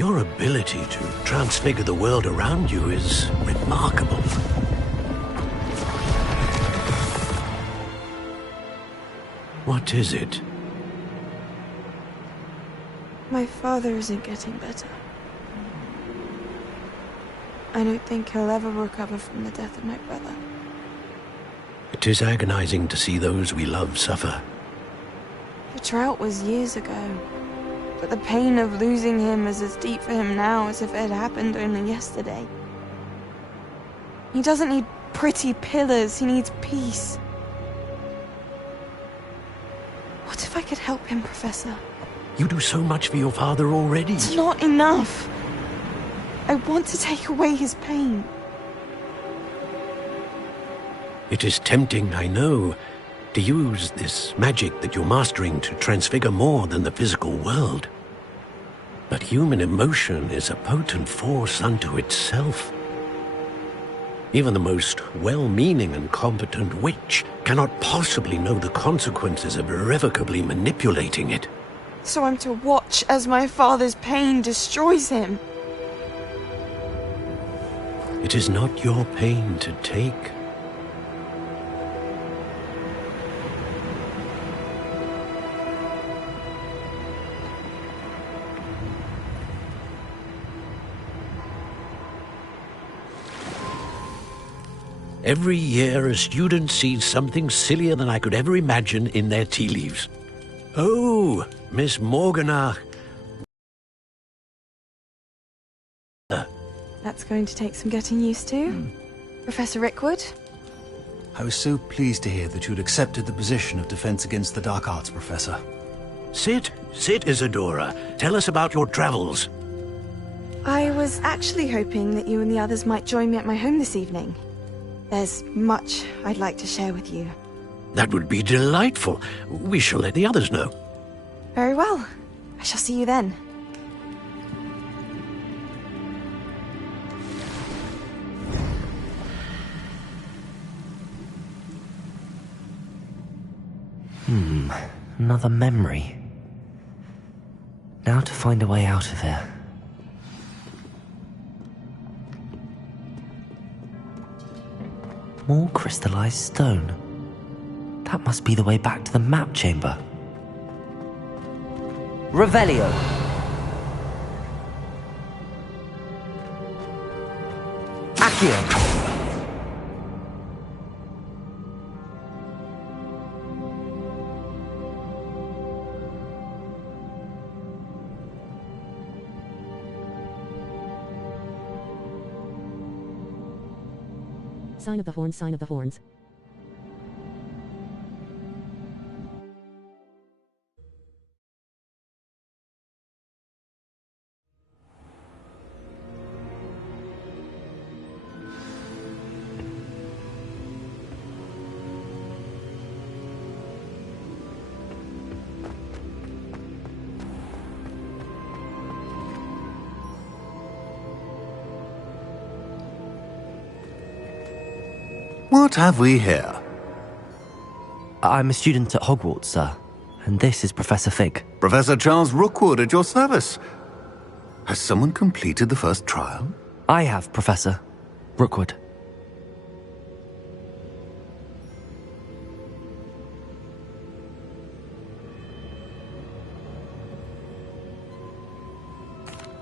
Your ability to transfigure the world around you is remarkable. What is it? My father isn't getting better. I don't think he'll ever recover from the death of my brother. It is agonizing to see those we love suffer. The drought was years ago, but the pain of losing him is as deep for him now as if it had happened only yesterday. He doesn't need pretty pillars, he needs peace. What if I could help him, Professor? You do so much for your father already. It's not enough. I want to take away his pain. It is tempting, I know, to use this magic that you're mastering to transfigure more than the physical world. But human emotion is a potent force unto itself. Even the most well-meaning and competent witch cannot possibly know the consequences of irrevocably manipulating it. So I'm to watch as my father's pain destroys him. It is not your pain to take. Every year, a student sees something sillier than I could ever imagine in their tea leaves. Oh, Miss Morganach. That's going to take some getting used to. Professor Rickwood? I was so pleased to hear that you'd accepted the position of Defense Against the Dark Arts, Professor. Sit, Isadora. Tell us about your travels. I was actually hoping that you and the others might join me at my home this evening. There's much I'd like to share with you. That would be delightful. We shall let the others know. Very well. I shall see you then. Another memory. Now to find a way out of here. More crystallized stone. That must be the way back to the map chamber. Revelio! Accio! Sign of the horns, sign of the horns. What have we here? I'm a student at Hogwarts, sir. And this is Professor Fig. Professor Charles Rookwood at your service. Has someone completed the first trial? I have, Professor Rookwood.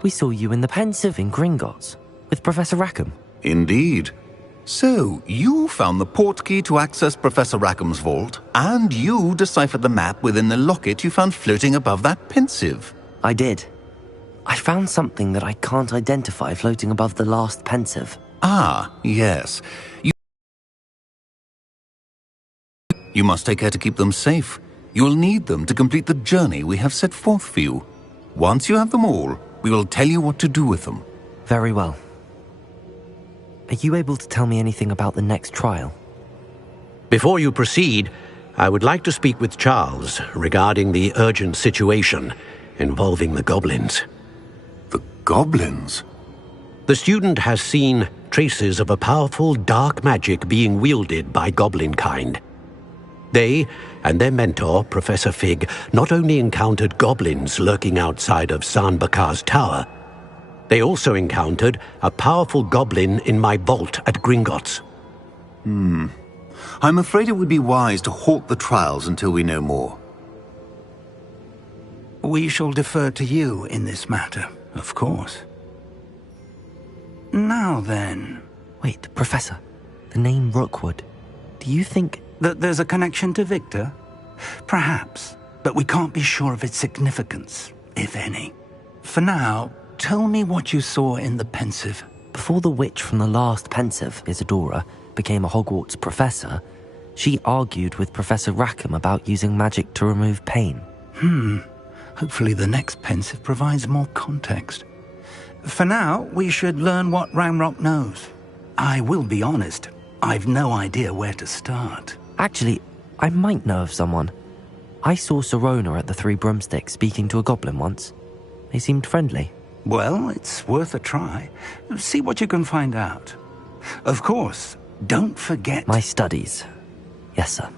We saw you in the Pensive in Gringotts with Professor Rackham. Indeed. So, you found the portkey to access Professor Rackham's vault, and you deciphered the map within the locket you found floating above that Pensive. I did. I found something that I can't identify floating above the last Pensive. Ah, yes. You must take care to keep them safe. You will need them to complete the journey we have set forth for you. Once you have them all, we will tell you what to do with them. Very well. Are you able to tell me anything about the next trial? Before you proceed, I would like to speak with Charles regarding the urgent situation involving the goblins. The goblins? The student has seen traces of a powerful dark magic being wielded by goblin kind. They and their mentor, Professor Fig, not only encountered goblins lurking outside of San Bakar's tower, They also encountered a powerful goblin in my vault at Gringotts. I'm afraid it would be wise to halt the trials until we know more. We shall defer to you in this matter, of course. Now then... Wait, Professor. The name Rookwood. Do you think... that there's a connection to Victor? Perhaps, but we can't be sure of its significance, if any. For now, tell me what you saw in the pensive. Before the witch from the last pensive, Isadora, became a Hogwarts professor, she argued with Professor Rackham about using magic to remove pain. Hopefully the next pensive provides more context. For now, we should learn what Ranrock knows. I will be honest, I've no idea where to start. Actually, I might know of someone. I saw Sirona at the Three Broomsticks speaking to a goblin once. They seemed friendly. Well, it's worth a try. See what you can find out. Of course, don't forget... My studies. Yes, sir.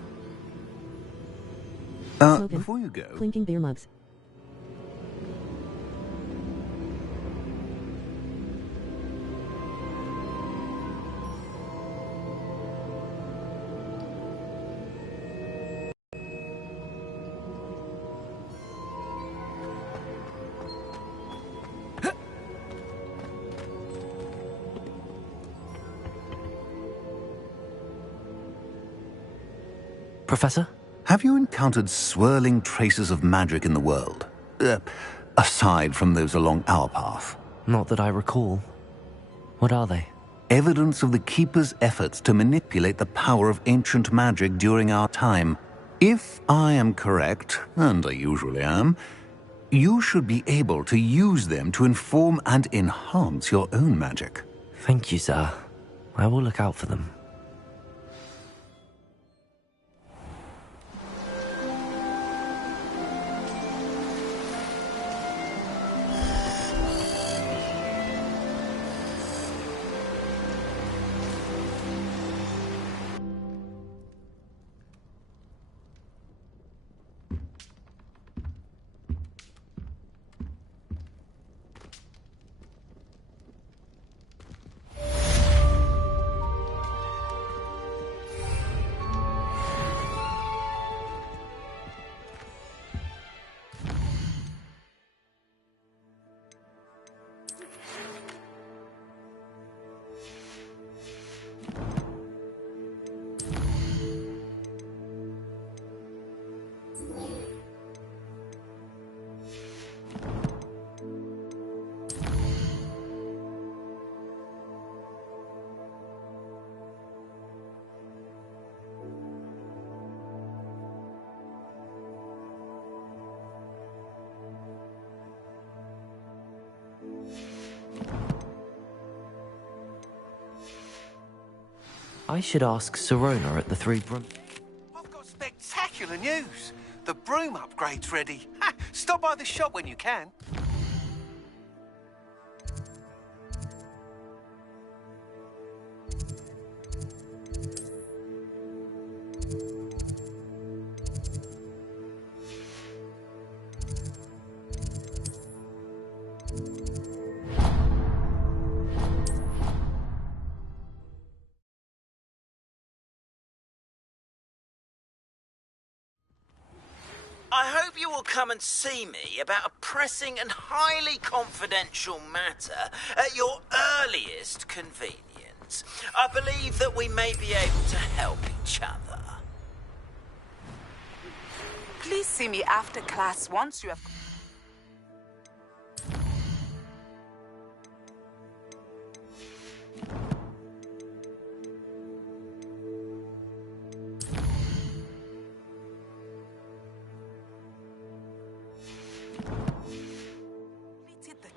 Before you go... Clinking beer mugs. Professor? Have you encountered swirling traces of magic in the world? Aside from those along our path? Not that I recall. What are they? Evidence of the Keeper's efforts to manipulate the power of ancient magic during our time. If I am correct, and I usually am, you should be able to use them to inform and enhance your own magic. Thank you, sir. I will look out for them. I should ask Sirona at the Three Broom... I've got spectacular news. The broom upgrade's ready. Ha! Stop by the shop when you can. I hope you will come and see me about a pressing and highly confidential matter at your earliest convenience. I believe that we may be able to help each other. Please see me after class once you have...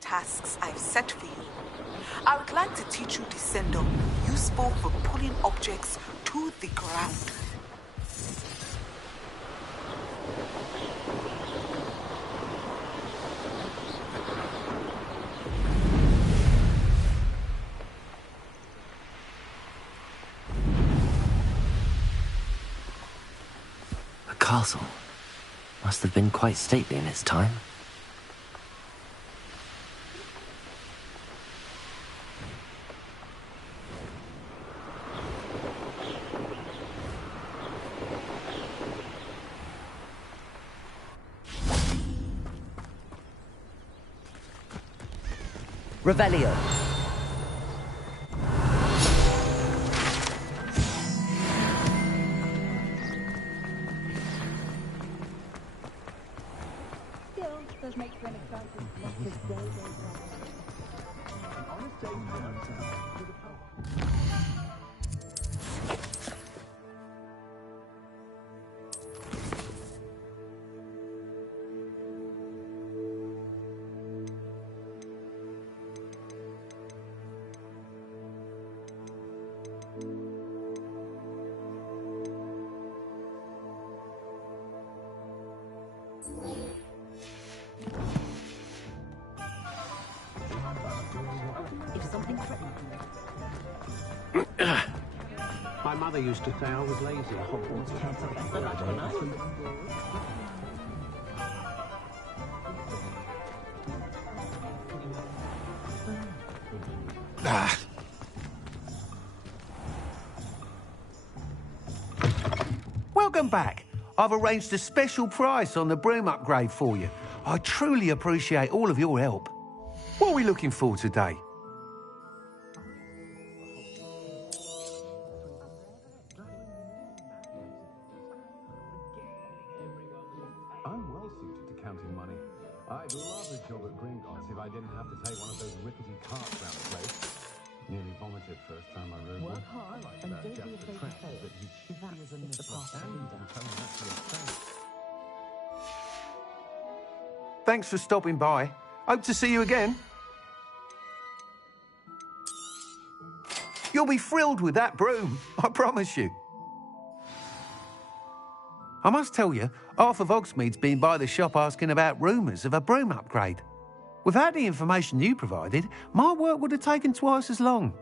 tasks I've set for you. I would like to teach you Descendo, useful for pulling objects to the ground. The castle must have been quite stately in its time. Revelio. My mother used to say I was lazy at Hogwarts. Welcome back. I've arranged a special price on the broom upgrade for you. I truly appreciate all of your help. What are we looking for today? I'm well suited to counting money. I'd love a job at Gringotts if I didn't have to take one of those rickety carts round the place. Nearly vomited first time I rode one. I like about Jack the Tramp that he's shifty as a nipper and he can tell me that's your friend. Thanks for stopping by. Hope to see you again. You'll be thrilled with that broom, I promise you. I must tell you, half of Hogsmeade's been by the shop asking about rumours of a broom upgrade. Without the information you provided, my work would have taken twice as long.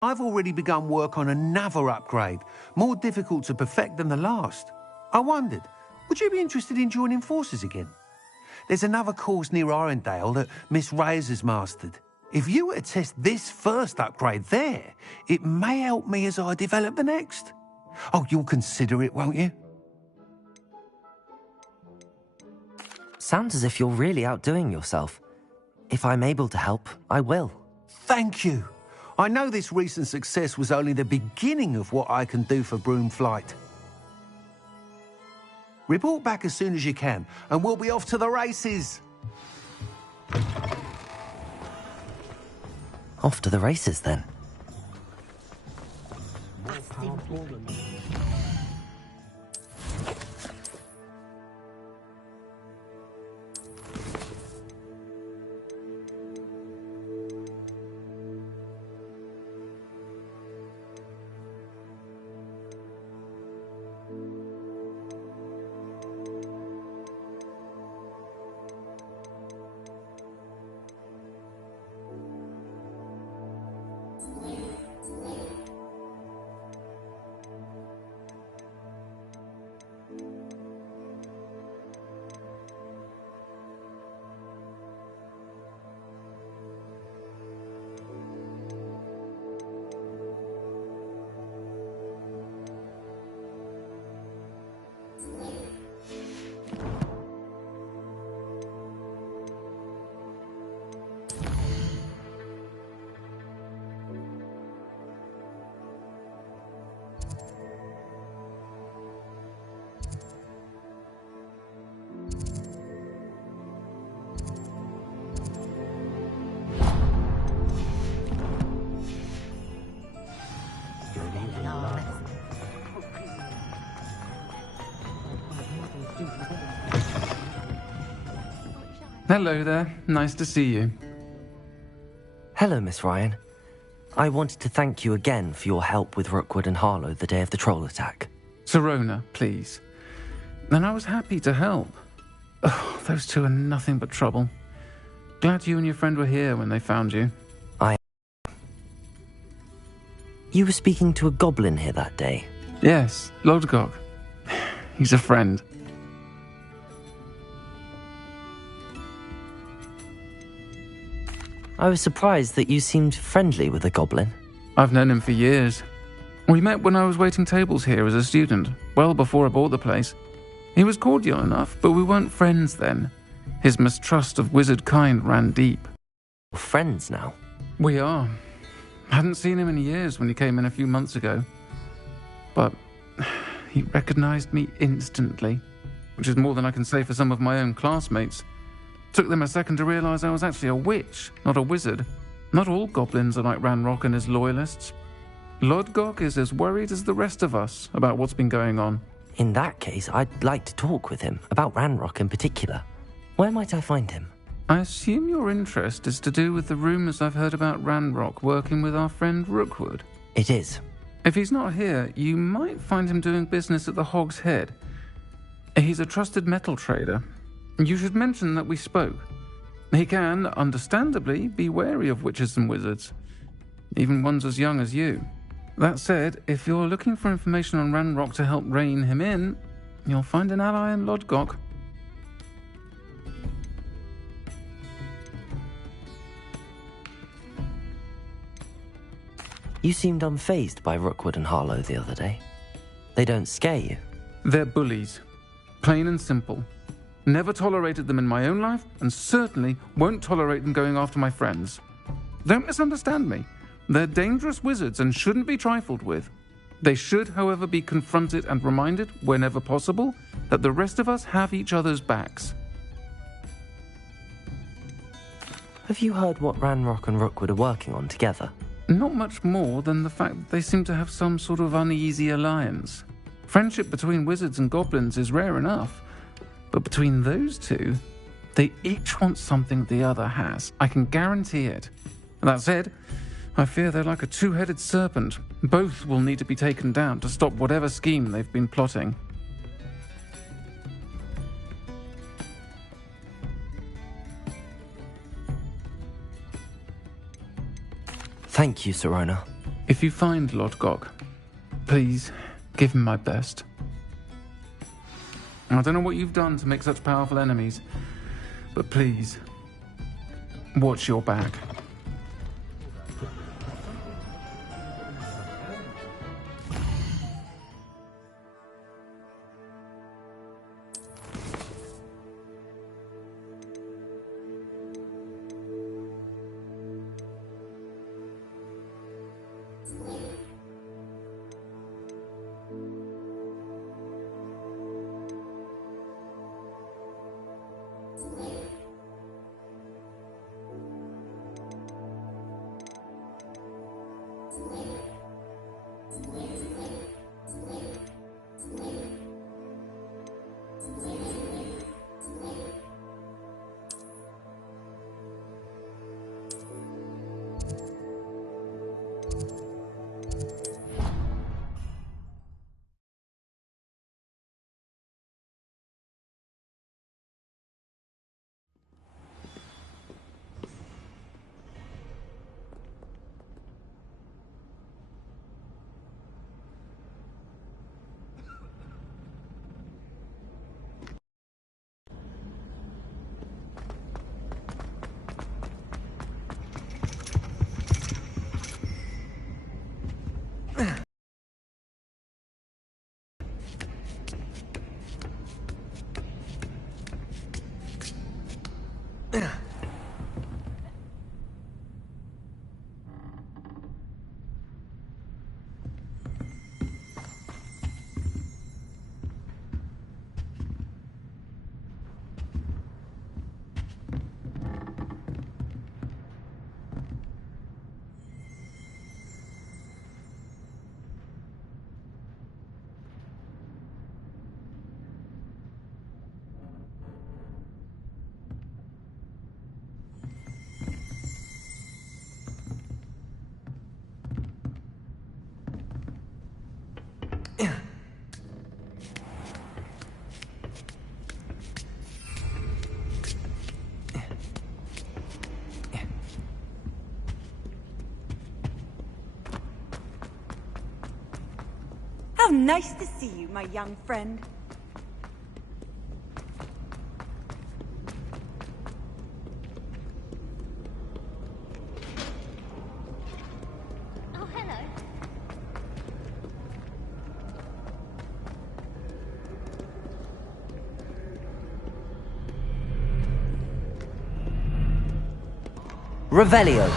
I've already begun work on another upgrade, more difficult to perfect than the last. I wondered, would you be interested in joining forces again? There's another course near Arendelle that Miss Reyes has mastered. If you were to test this first upgrade there, it may help me as I develop the next. Oh, you'll consider it, won't you? Sounds as if you're really outdoing yourself. If I'm able to help, I will. Thank you. I know this recent success was only the beginning of what I can do for Broom Flight. Report back as soon as you can, and we'll be off to the races. Off to the races, then. Hello there. Nice to see you. Hello, Miss Ryan. I wanted to thank you again for your help with Rookwood and Harlow the day of the troll attack. Sirona, please. And I was happy to help. Oh, those two are nothing but trouble. Glad you and your friend were here when they found you. You were speaking to a goblin here that day? Yes, Lodgok. He's a friend. I was surprised that you seemed friendly with the goblin. I've known him for years. We met when I was waiting tables here as a student, well before I bought the place. He was cordial enough, but we weren't friends then. His mistrust of wizard kind ran deep. We're friends now. We are. Hadn't seen him in years when he came in a few months ago. But he recognized me instantly, which is more than I can say for some of my own classmates. Took them a second to realize I was actually a witch, not a wizard. Not all goblins are like Ranrock and his loyalists. Lodgok is as worried as the rest of us about what's been going on. In that case, I'd like to talk with him, about Ranrock in particular. Where might I find him? I assume your interest is to do with the rumours I've heard about Ranrock working with our friend Rookwood. It is. If he's not here, you might find him doing business at the Hog's Head. He's a trusted metal trader. You should mention that we spoke. He can, understandably, be wary of witches and wizards, even ones as young as you. That said, if you're looking for information on Ranrock to help rein him in, you'll find an ally in Lodgok. You seemed unfazed by Rookwood and Harlow the other day. They don't scare you. They're bullies. Plain and simple. Never tolerated them in my own life, and certainly won't tolerate them going after my friends. Don't misunderstand me. They're dangerous wizards and shouldn't be trifled with. They should, however, be confronted and reminded, whenever possible, that the rest of us have each other's backs. Have you heard what Ranrock and Rookwood are working on together? Not much more than the fact that they seem to have some sort of uneasy alliance. Friendship between wizards and goblins is rare enough, but between those two, they each want something the other has. I can guarantee it. That said, I fear they're like a two-headed serpent. Both will need to be taken down to stop whatever scheme they've been plotting. Thank you, Sirona. If you find Lodgok, please give him my best. I don't know what you've done to make such powerful enemies, but please, watch your back. How nice to see you, my young friend. Oh, hello. Revelio.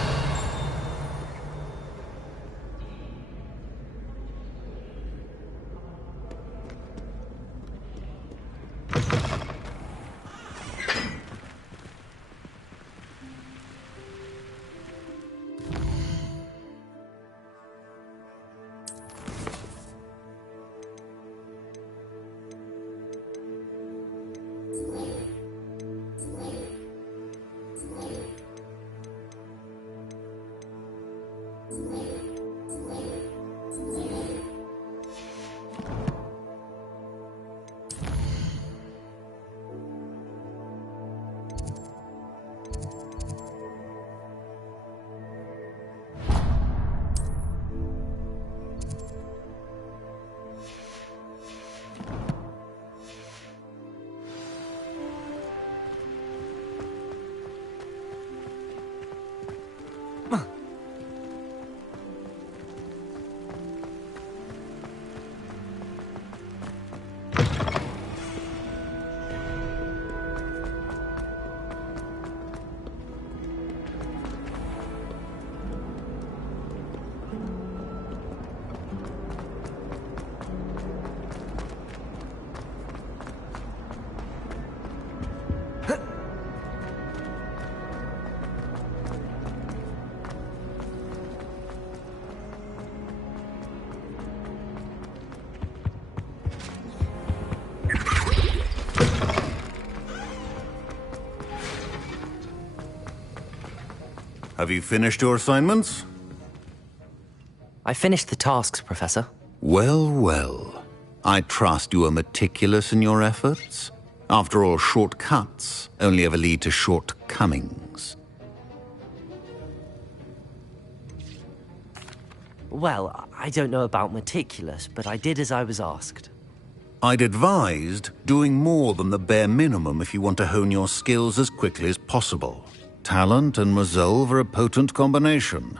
Have you finished your assignments? I finished the tasks, Professor. Well, well. I trust you are meticulous in your efforts. After all, shortcuts only ever lead to shortcomings. Well, I don't know about meticulous, but I did as I was asked. I'd advised doing more than the bare minimum if you want to hone your skills as quickly as possible. Talent and resolve are a potent combination.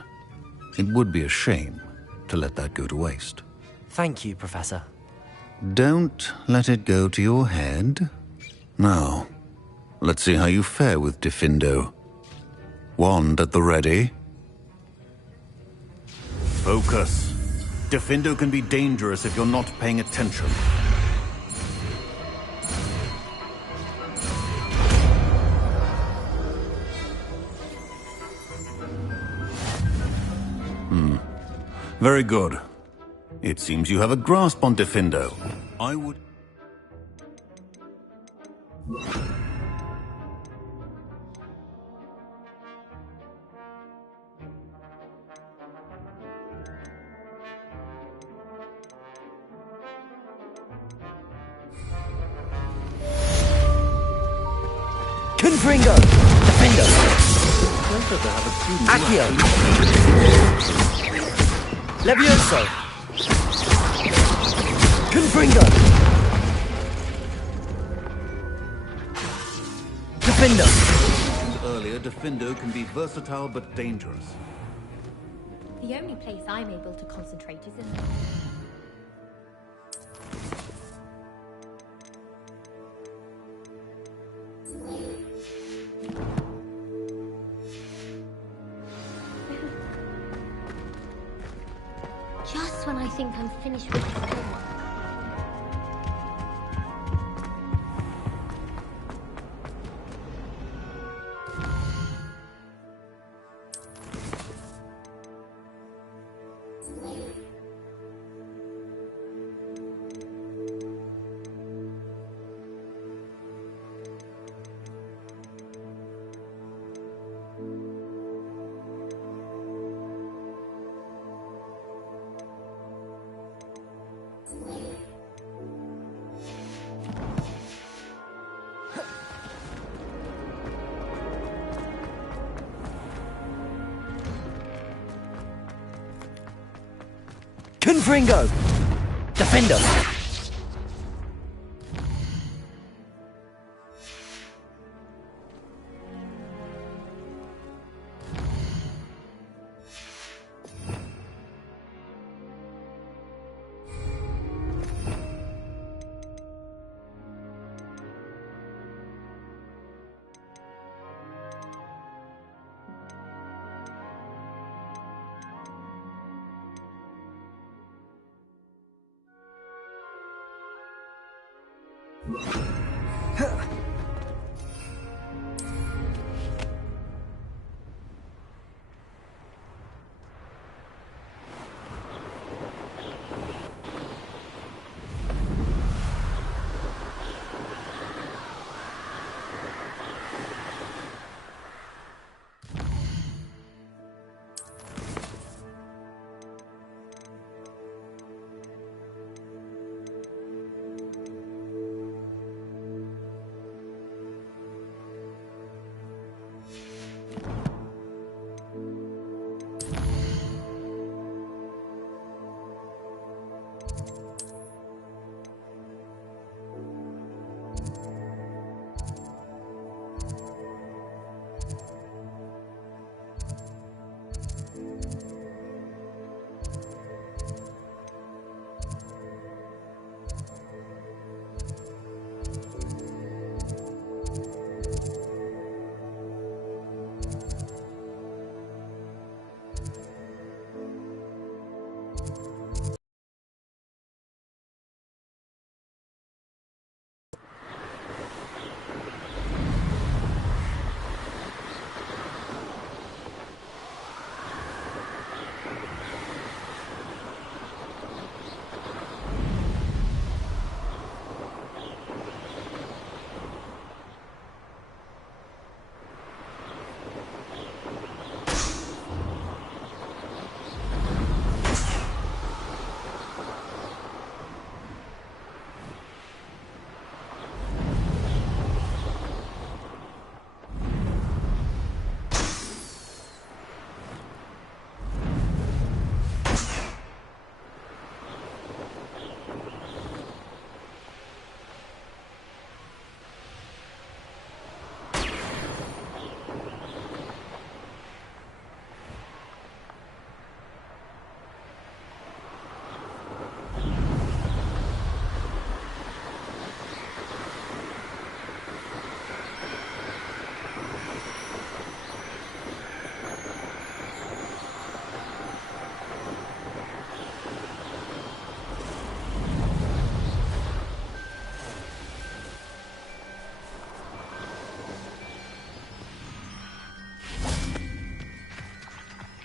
It would be a shame to let that go to waste. Thank you, Professor. Don't let it go to your head. Now, let's see how you fare with Diffindo. Wand at the ready. Focus. Diffindo can be dangerous if you're not paying attention. Very good. It seems you have a grasp on Diffindo. I would... Confringo! Diffindo! Accio! Levioso! Confringo! Diffindo! Earlier, Diffindo can be versatile but dangerous. The only place I'm able to concentrate is in the... Just when I think I'm finished with my homework. Confringo! Diffindo!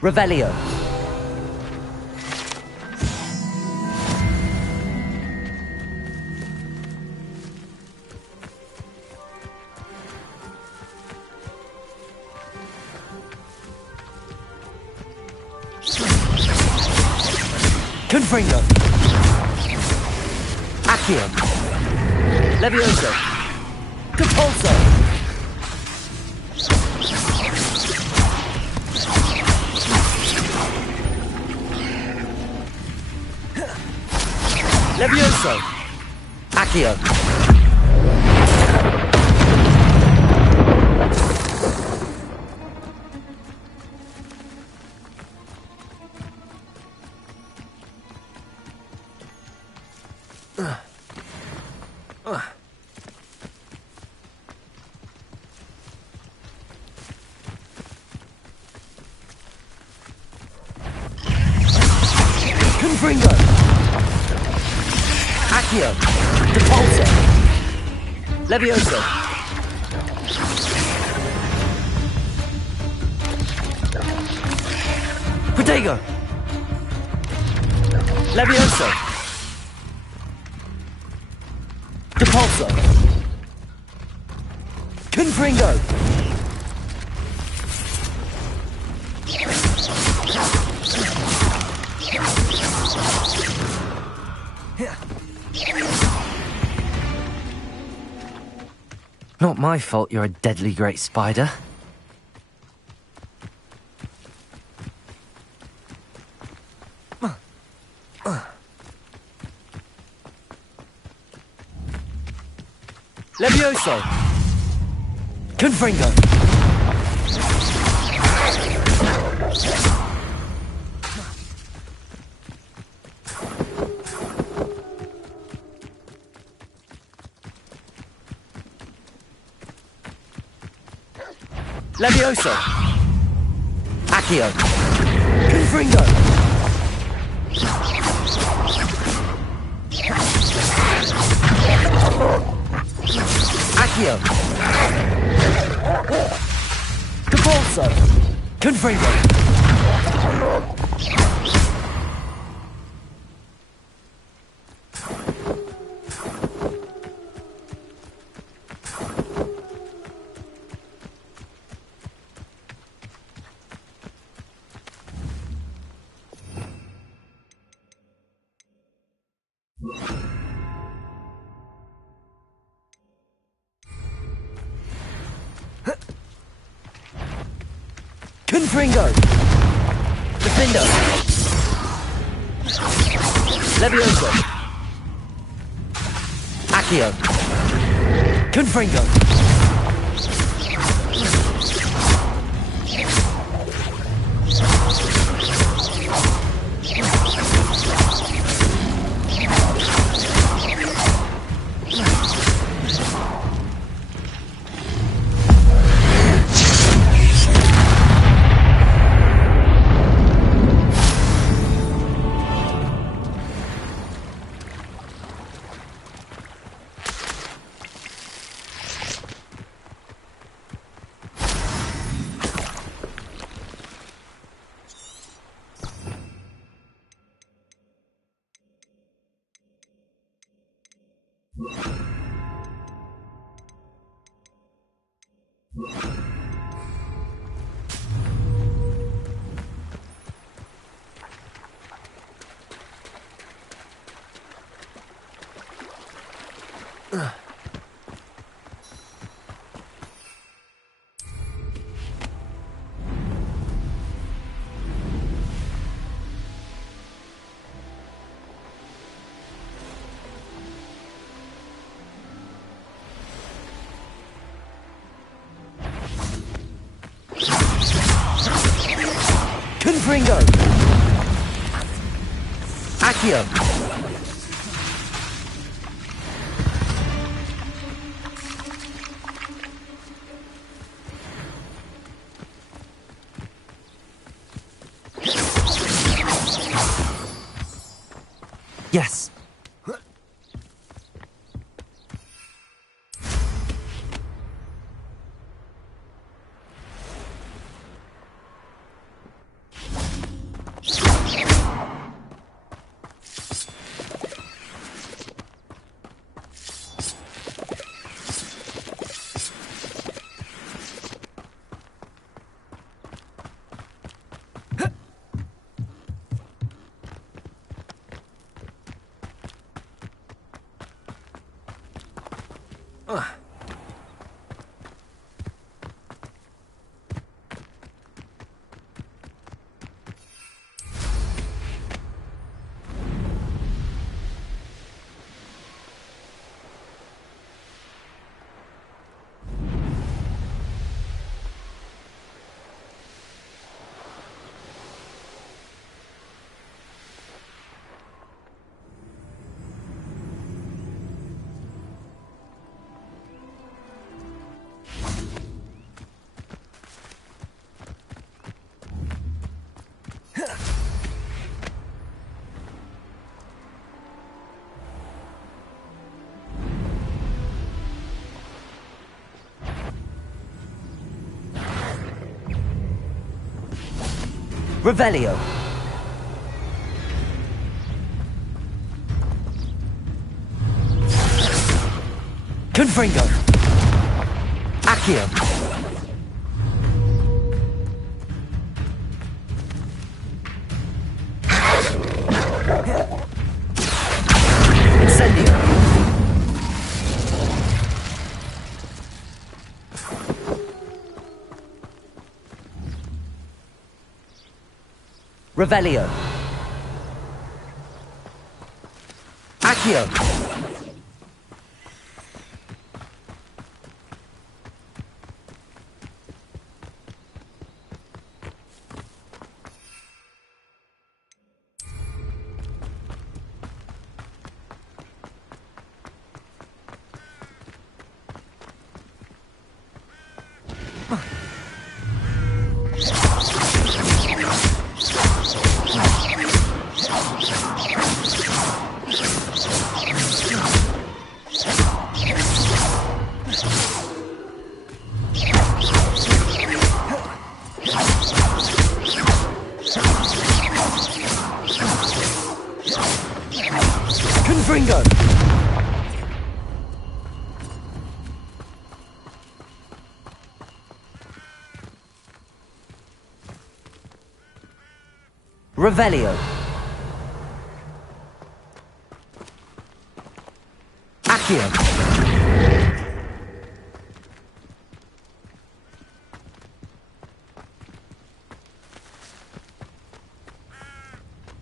Revelio. Confringo. Accio. Levioso. Compulso. Levioso. Accio. Confringo. Accio. Depulso. Levioso. Protego. Levioso. Depulso. Confringo. Not my fault you're a deadly great spider. Levioso! Confringo! Levioso! Accio! Confringo! Accio. Capolso. Confringo. Confringo! Defendo! Levioso! Accio! Confringo! Confringo! Accio! Yes. Revelio. Confringo. Accio. Incendio. Revelio. Accio. Guns, Ringo! Revelio. Accio.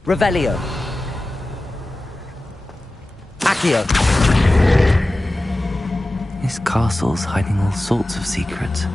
Revelio. Accio. This castle's hiding all sorts of secrets.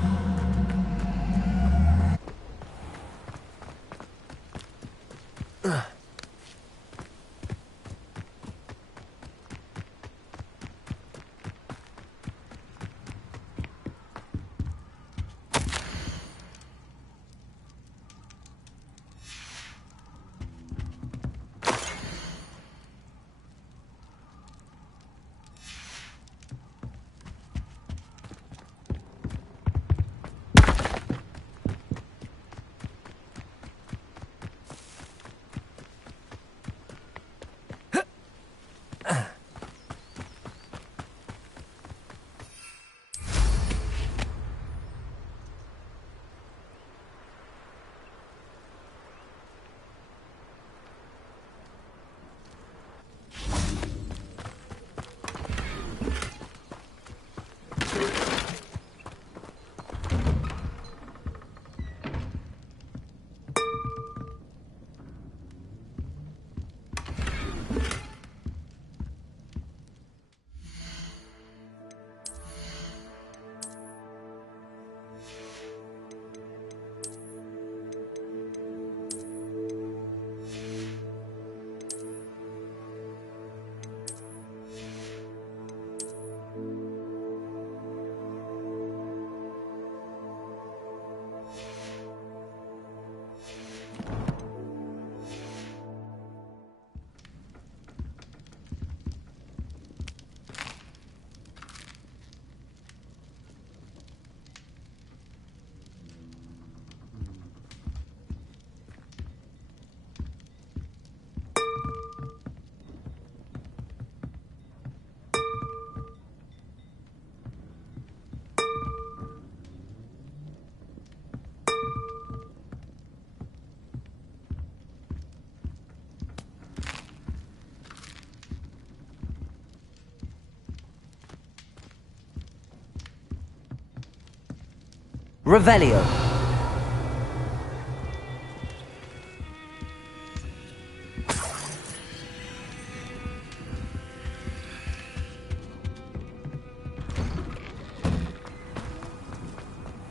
Revelio.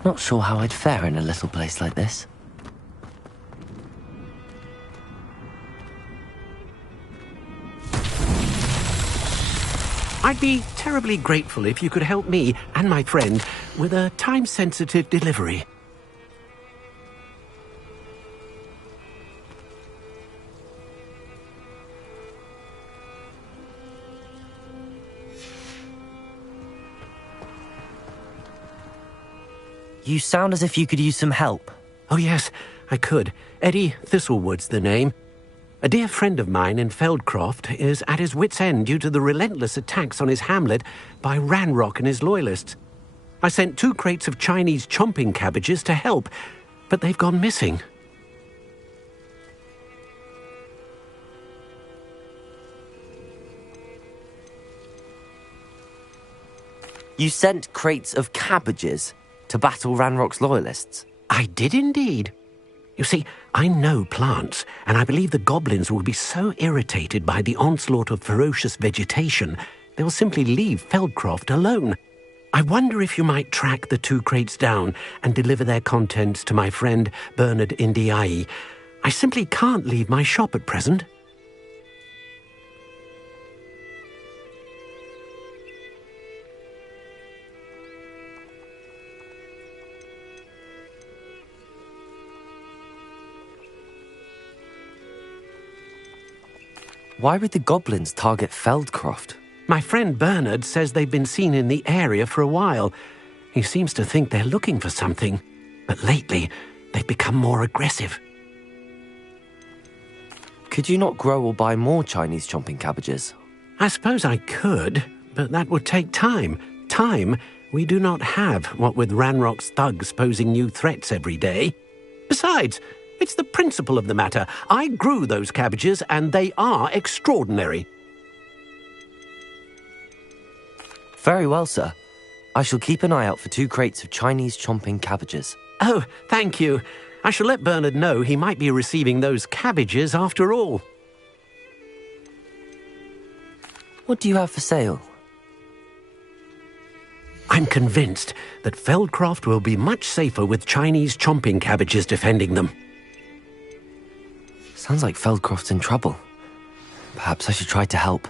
Not sure how I'd fare in a little place like this. I'd be terribly grateful if you could help me and my friend with a time-sensitive delivery. You sound as if you could use some help. Oh yes, I could. Eddie Thistlewood's the name. A dear friend of mine in Feldcroft is at his wit's end due to the relentless attacks on his hamlet by Ranrock and his loyalists. I sent 2 crates of Chinese chomping cabbages to help, but they've gone missing. You sent crates of cabbages to battle Ranrock's loyalists? I did indeed. You see, I know plants, and I believe the goblins will be so irritated by the onslaught of ferocious vegetation, they'll simply leave Feldcroft alone. I wonder if you might track the 2 crates down and deliver their contents to my friend Bernard Indiai. I simply can't leave my shop at present. Why would the goblins target Feldcroft? My friend Bernard says they've been seen in the area for a while. He seems to think they're looking for something, but lately they've become more aggressive. Could you not grow or buy more Chinese chomping cabbages? I suppose I could, but that would take time. Time we do not have, what with Ranrock's thugs posing new threats every day. Besides, it's the principle of the matter. I grew those cabbages, and they are extraordinary. Very well, sir. I shall keep an eye out for 2 crates of Chinese chomping cabbages. Oh, thank you. I shall let Bernard know he might be receiving those cabbages after all. What do you have for sale? I'm convinced that Feldcroft will be much safer with Chinese chomping cabbages defending them. Sounds like Feldcroft's in trouble. Perhaps I should try to help.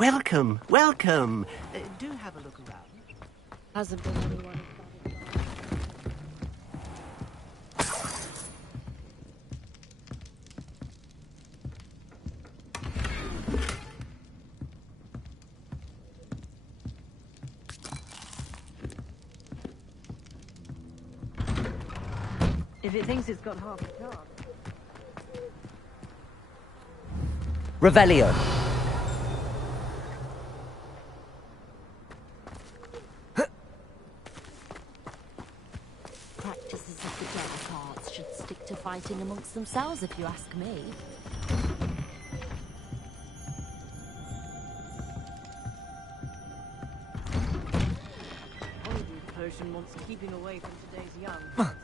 Welcome, welcome. Do have a look around. Hasn't been anyone. If it thinks it's got half a chance. Revelio. Practices of the dark arts should stick to fighting amongst themselves, if you ask me. Hollywood potion wants keeping away from today's young, I'd say.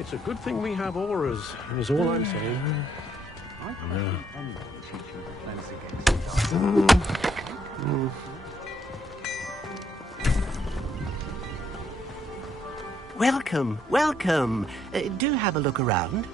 It's a good thing we have auras, is all I'm saying. Welcome, welcome. Do have a look around.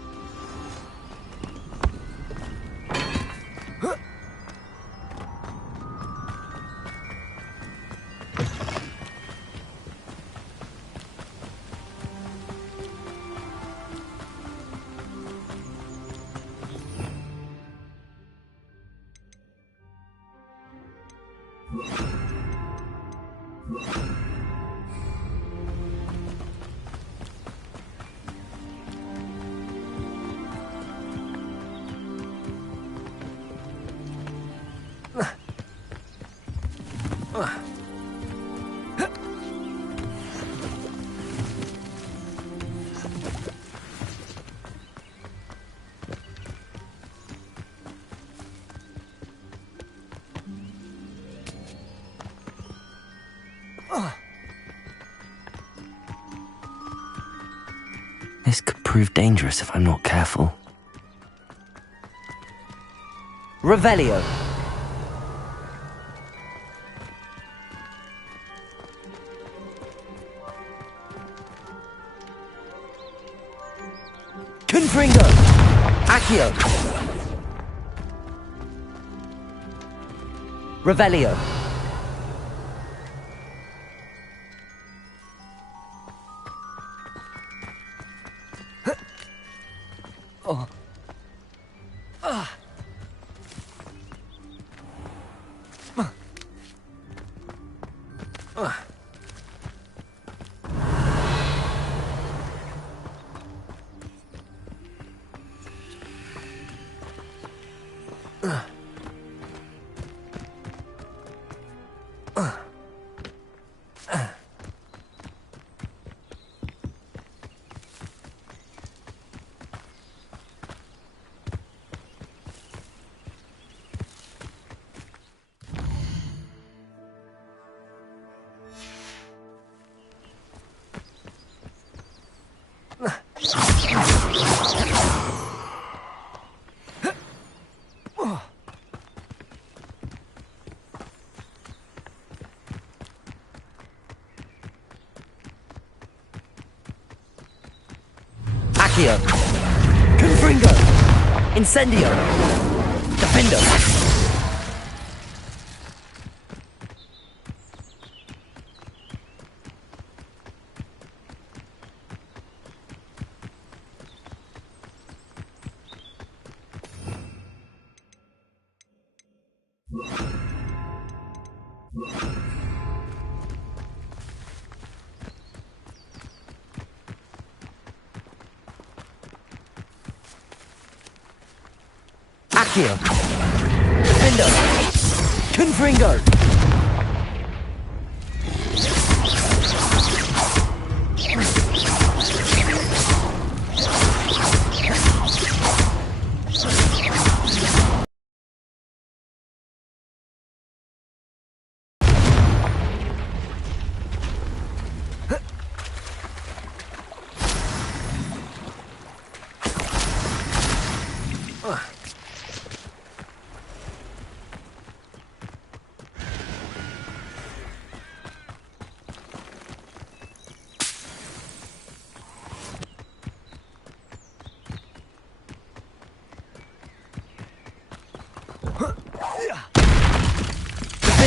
This could prove dangerous if I'm not careful. Revelio. Confringo. Accio. Revelio. Oh. Accio. Confringo. Incendio. Defendo. Accio. Defendo. Confringo.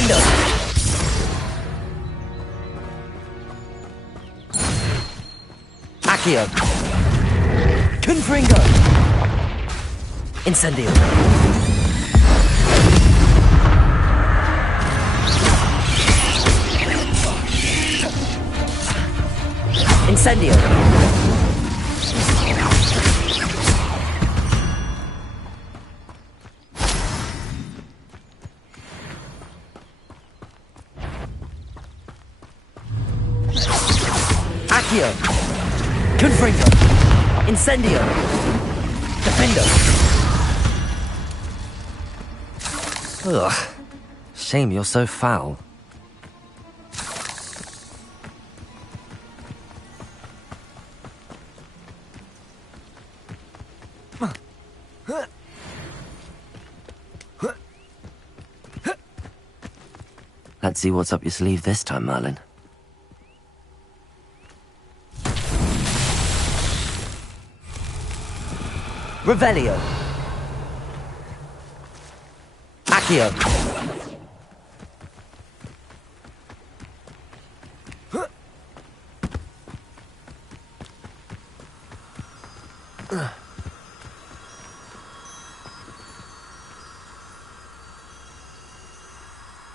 Defender! Accio! Confringo! Incendio! Incendio! Accio! Confringo! Incendio! Defendo! Ugh. Shame you're so foul. Let's see what's up your sleeve this time, Merlin. Revelio. Accio.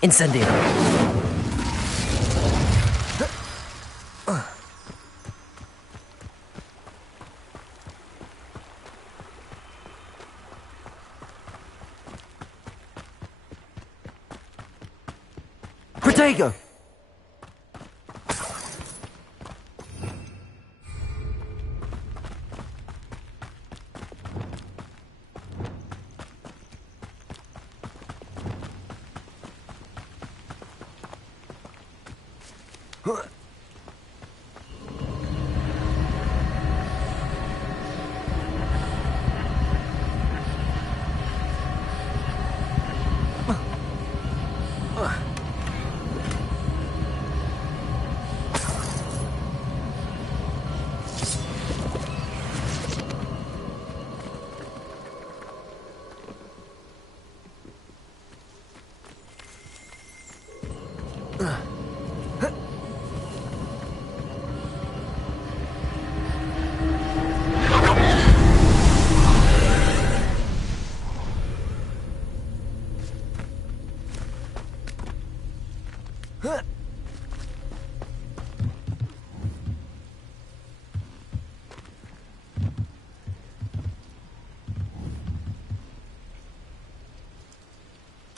Incendio. Protego!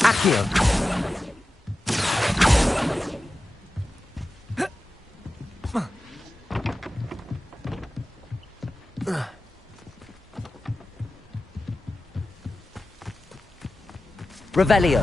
Accio. Revelio.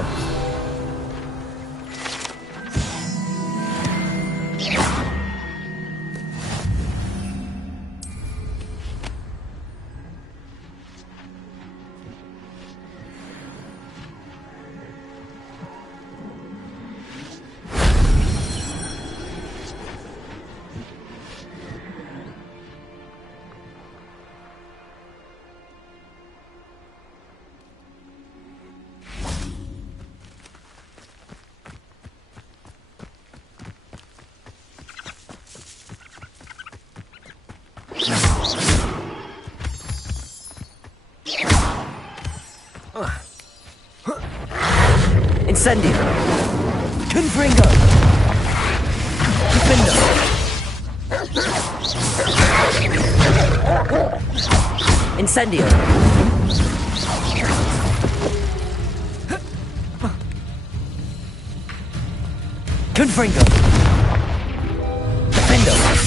Incendio! Confringo! Defendo! Incendio! Confringo! Defendo!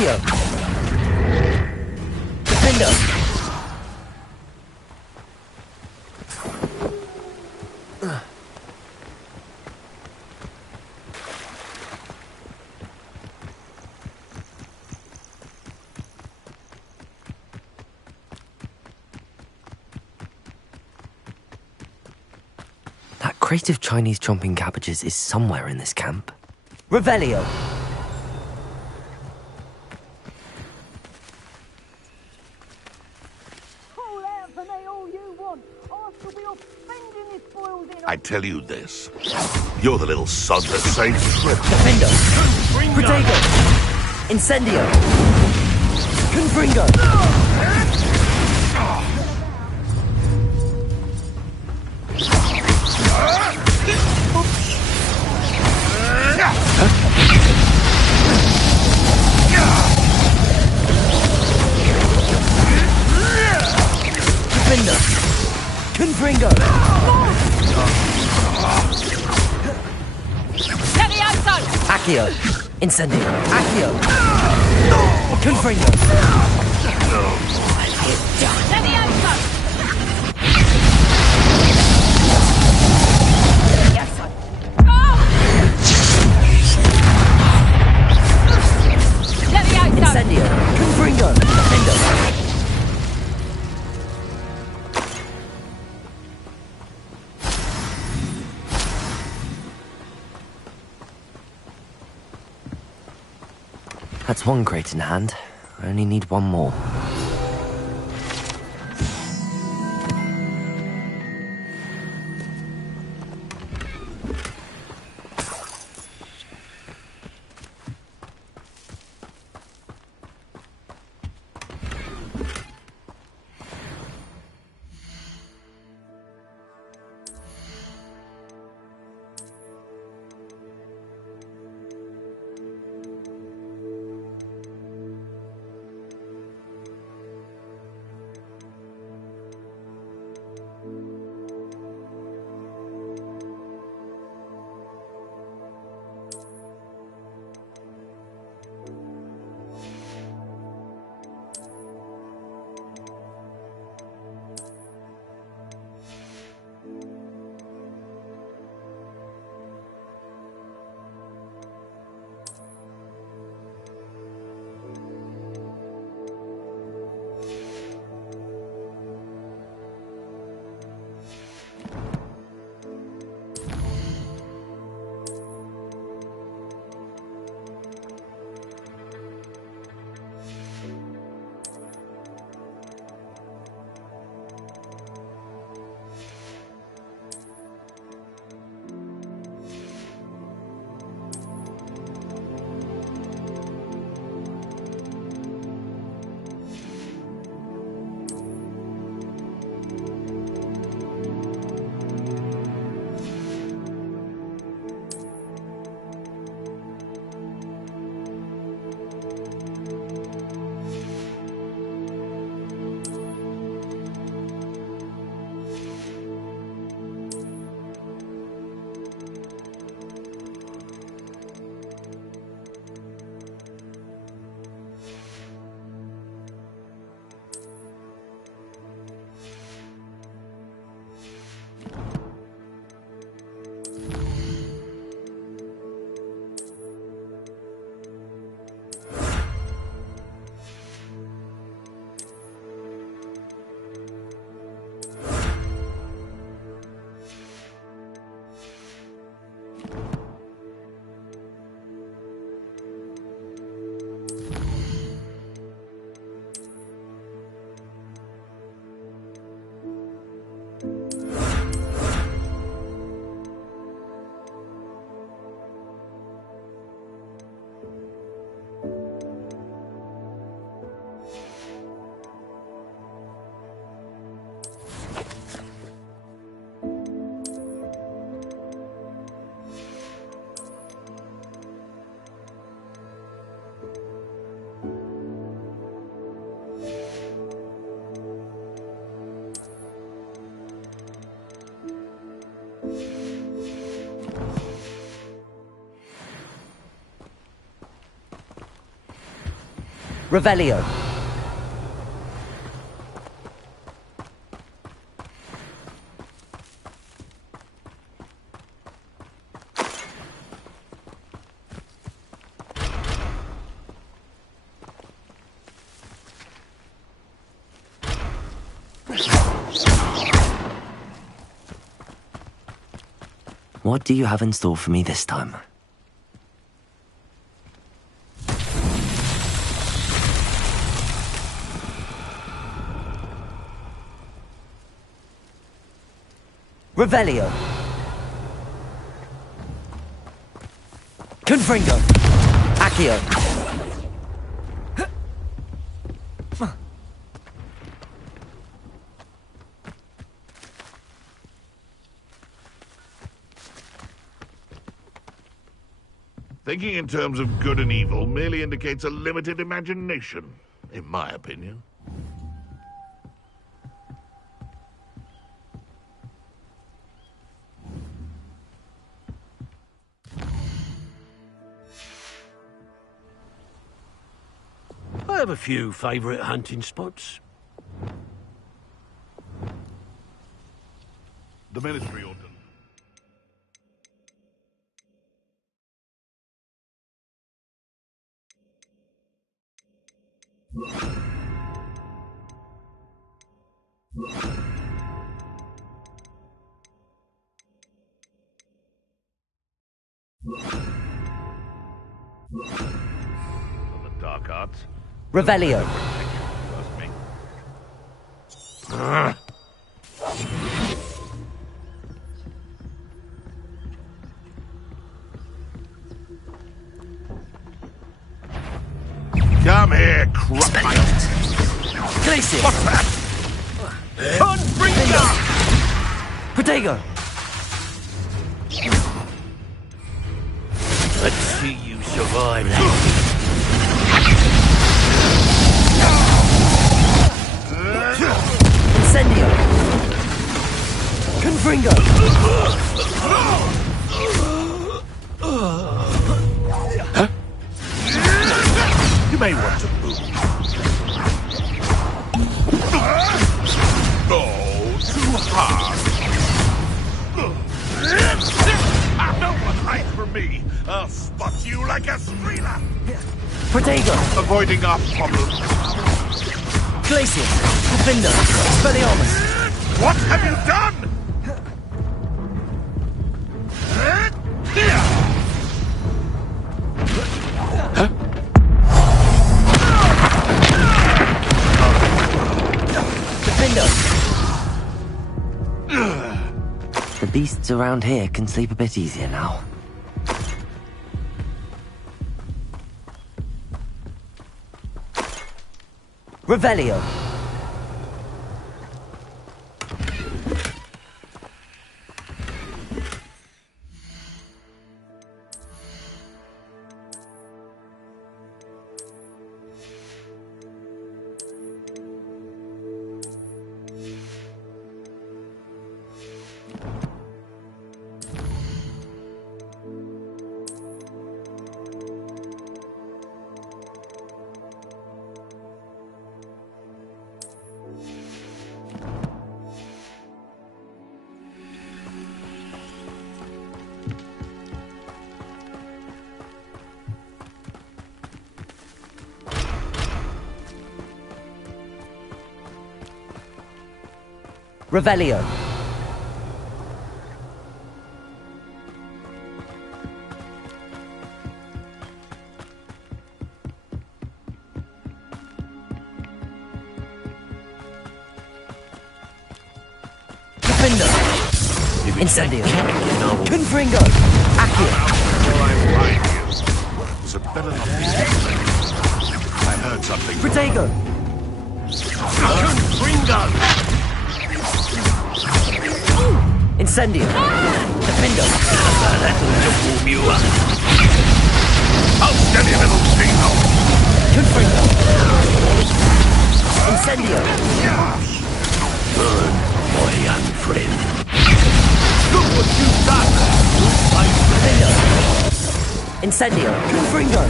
Accio! Defender! That crate of Chinese chomping cabbages is somewhere in this camp. Revelio! I tell you this. You're the little sod that saved the trip. Defendo! Protego! Incendio! Confringo! Defender! Confringo! Accio! Incendio! Accio! Confringo! Incendio! Confringo! Defendo! That's one crate in hand. I only need one more. Revelio. What do you have in store for me this time? Revelio. Confringo. Accio. Thinking in terms of good and evil merely indicates a limited imagination, in my opinion. I have a few favourite hunting spots. The Ministry ordered. The dark arts. Revelio. Trust me. Come here, crap. Glacier. What's that? Confringo! Protego. Let's see you survive that. Incendio. Confringo. Huh? You may want to move. Oh, too hard. No one hide from me. I'll spot you like a streamer. Protego. Avoiding our problems. Glacier. Defender. Expelliarmus. What have you done? Defender. The beasts around here can sleep a bit easier now. Revelio. Revelio. Defender. Incendio. Confringo. Accio. Was it better not be? I heard something. Protego. Confringo. Incendio. Defendo. That'll just warm you up. Outstanding little steamboat. Confringo. Incendio. Burn, my young friend. Look what you've done. Defendo. Incendio. Confringo.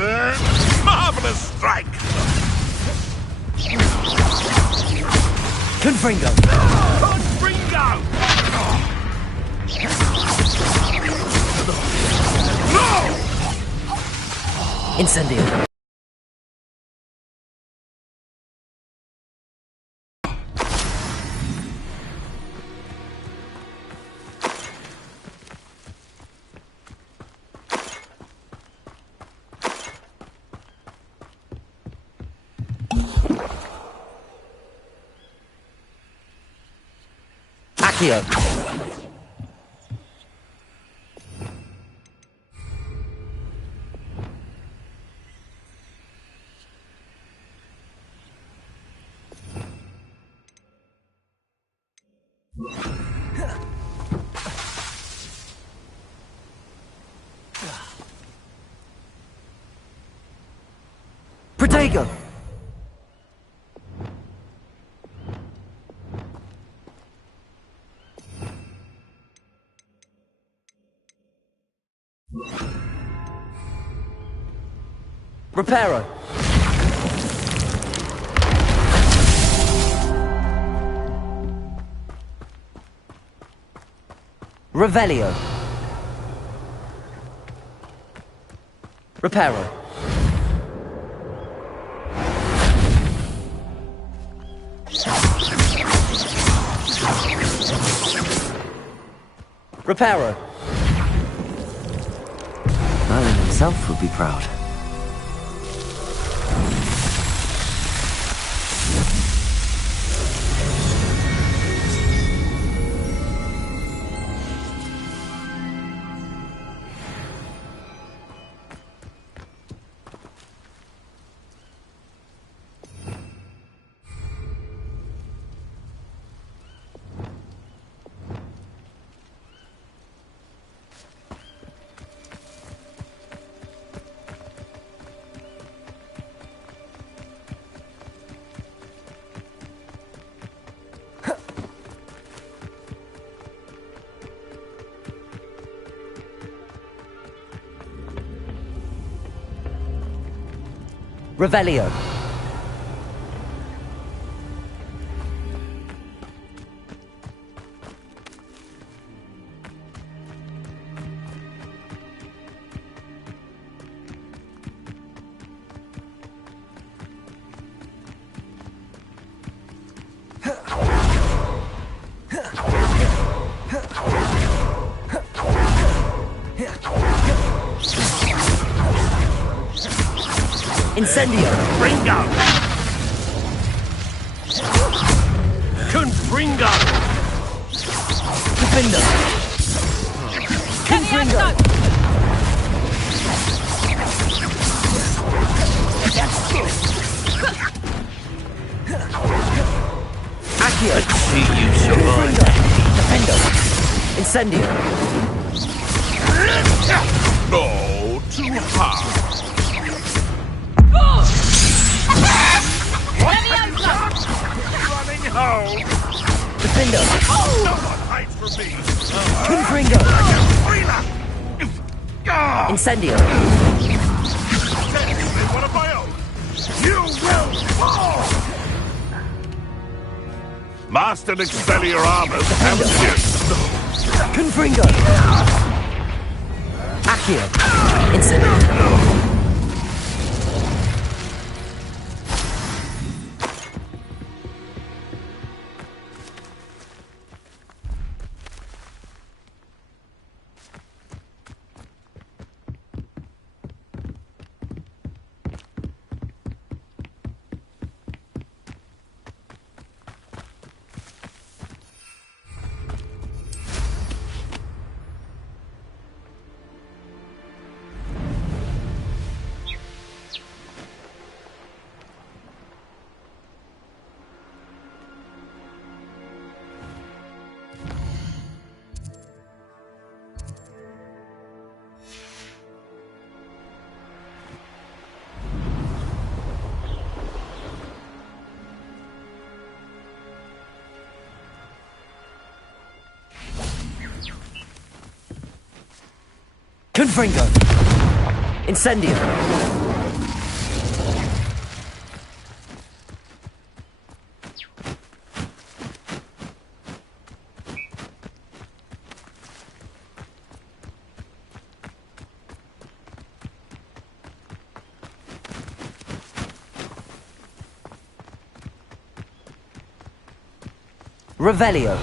Marvelous strike! Confringo! Confringo! Incendio! Accio! Protego! Reparo! Revelio! Reparo! Reparo! Merlin himself would be proud. Revelio. Incendio! Confringo! Confringo! Defender! Confringo! Accio! Let's see you survive. Defender! Incendio! No, too hard. Running home. Defender! No one hides from me. Confringo! Incendio! Technically one of my own. You will fall. Master Expelliarmus, haven't you? Confringo! Accio! Incendio! Confringo! Incendio! Revelio.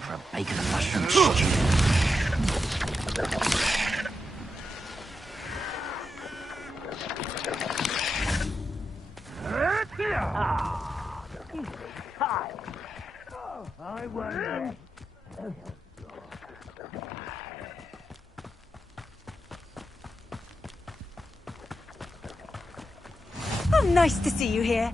For a bacon and mushroom stew. I wonder. Oh, nice to see you here.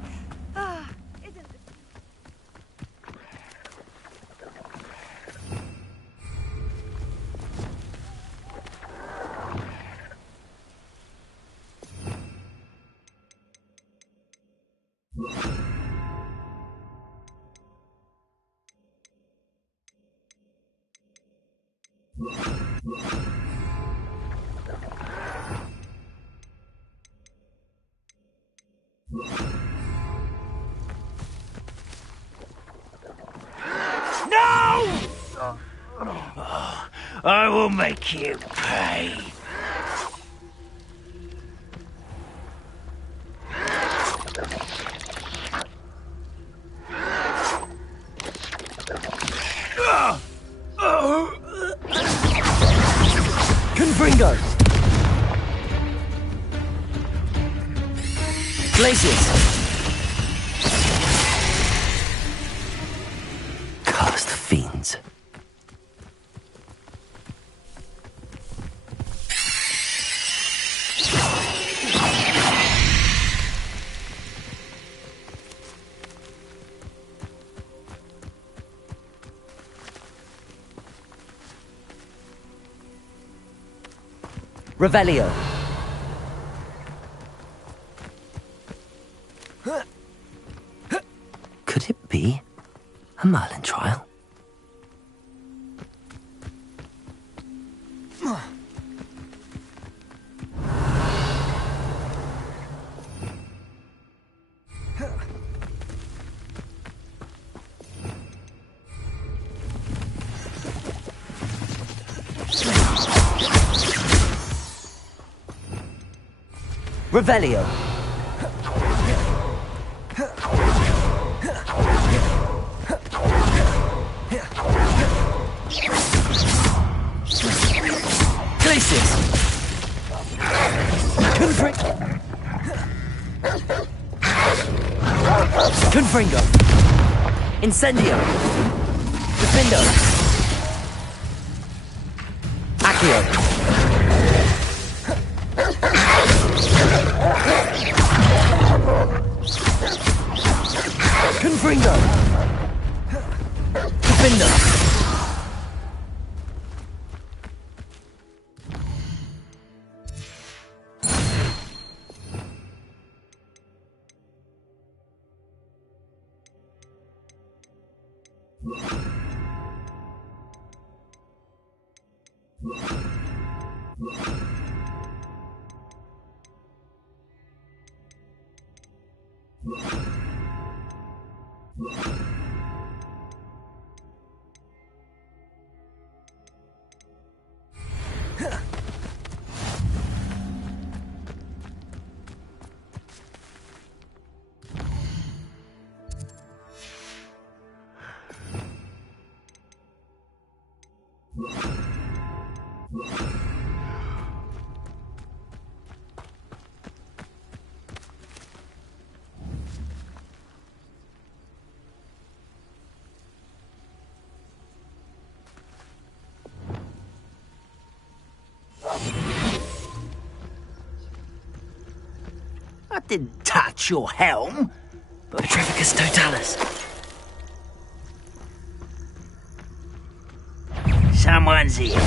I will make you pay. Confringo. Glacius. Cursed fiends. Revelio. Could it be a Merlin trial? Revelio. Glacius. Confringo. Incendio. Defindo. Accio. Confringo. Defindo. didn't touch your helm. Petrificus totalis. Someone's here.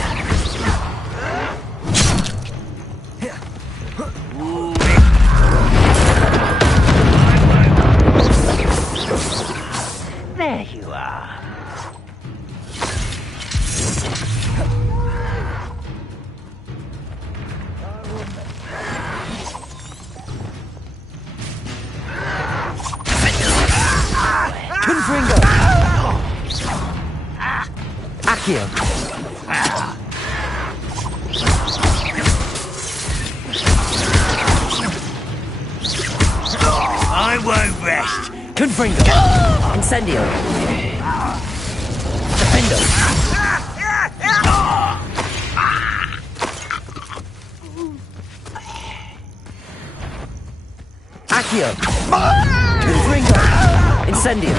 Ooh. There you are. Confringo! Accio! I won't rest. Confringo! Incendio! Defendo! Accio! Confringo! Incendio!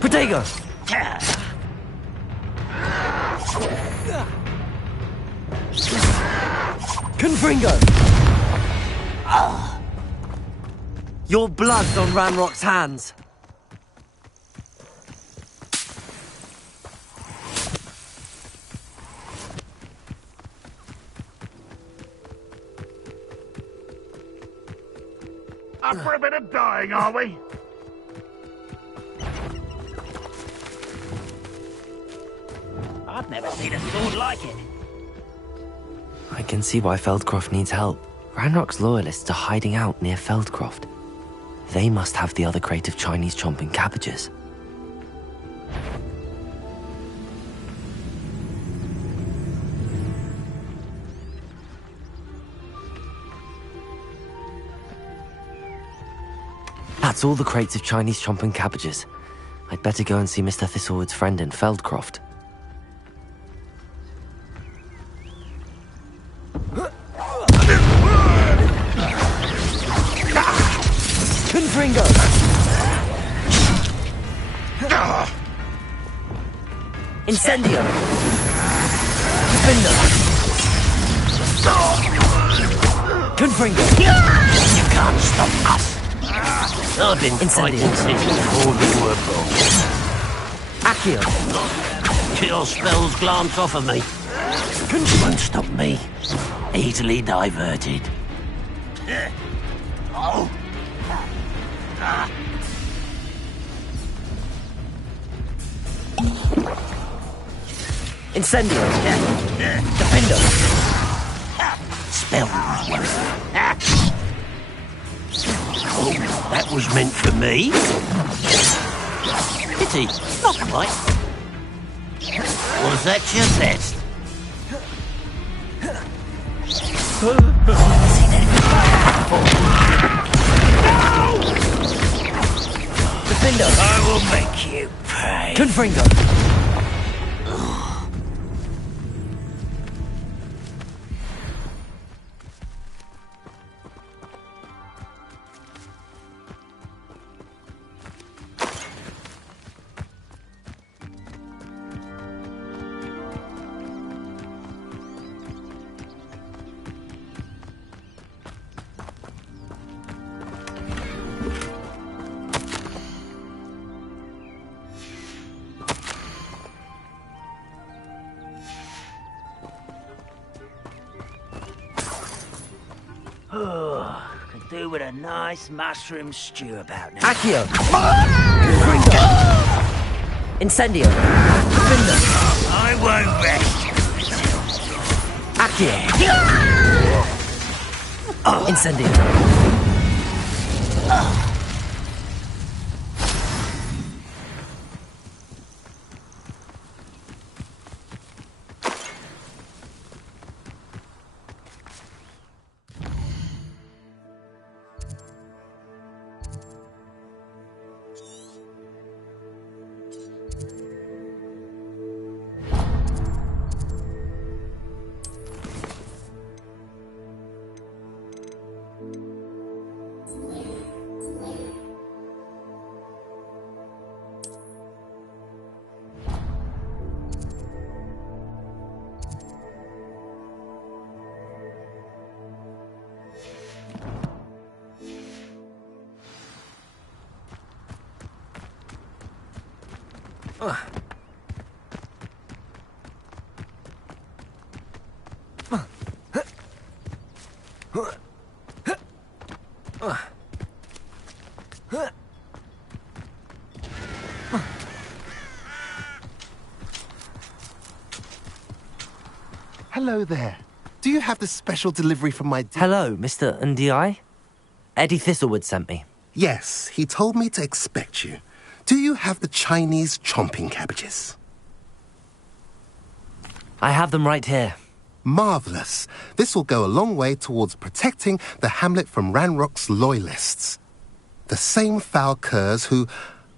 Protego! Confringo! Your blood's on Ranrock's hands. Up for a bit of dying, are we? I've never seen a sword like it. I can see why Feldcroft needs help. Ranrock's loyalists are hiding out near Feldcroft. They must have the other crate of Chinese chomping cabbages. That's all the crates of Chinese chomping cabbages. I'd better go and see Mr. Thistlewood's friend in Feldcroft. Confringo! Incendio! Defendo! Confringo! You can't stop us. I've been fighting since before you were born. Accio! Your spells glance off of me. You won't stop me. Easily diverted. Oh. Incendio! Defendo! Spells worth. Oh, that was meant for me. Pity, not quite. Was that your best? Defendo! I will make you pay. Confringo! Could do with a nice mushroom stew about now. Accio! Confringo! Incendio! Defendo! I won't rest. Accio! Incendio! Hello there. Do you have the special delivery from my... Hello, Mr. Ndi? Eddie Thistlewood sent me. Yes, he told me to expect you. Do you have the Chinese chomping cabbages? I have them right here. Marvellous. This will go a long way towards protecting the hamlet from Ranrock's loyalists. The same foul curs who,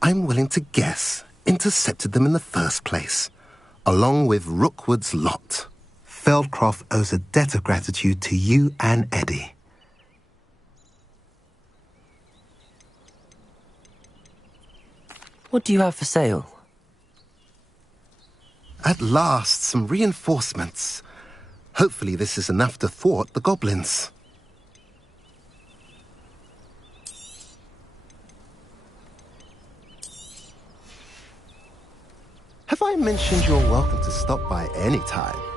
I'm willing to guess, intercepted them in the first place, along with Rookwood's lot. Feldcroft owes a debt of gratitude to you and Eddie. What do you have for sale? At last, some reinforcements. Hopefully this is enough to thwart the goblins. Have I mentioned you're welcome to stop by any time?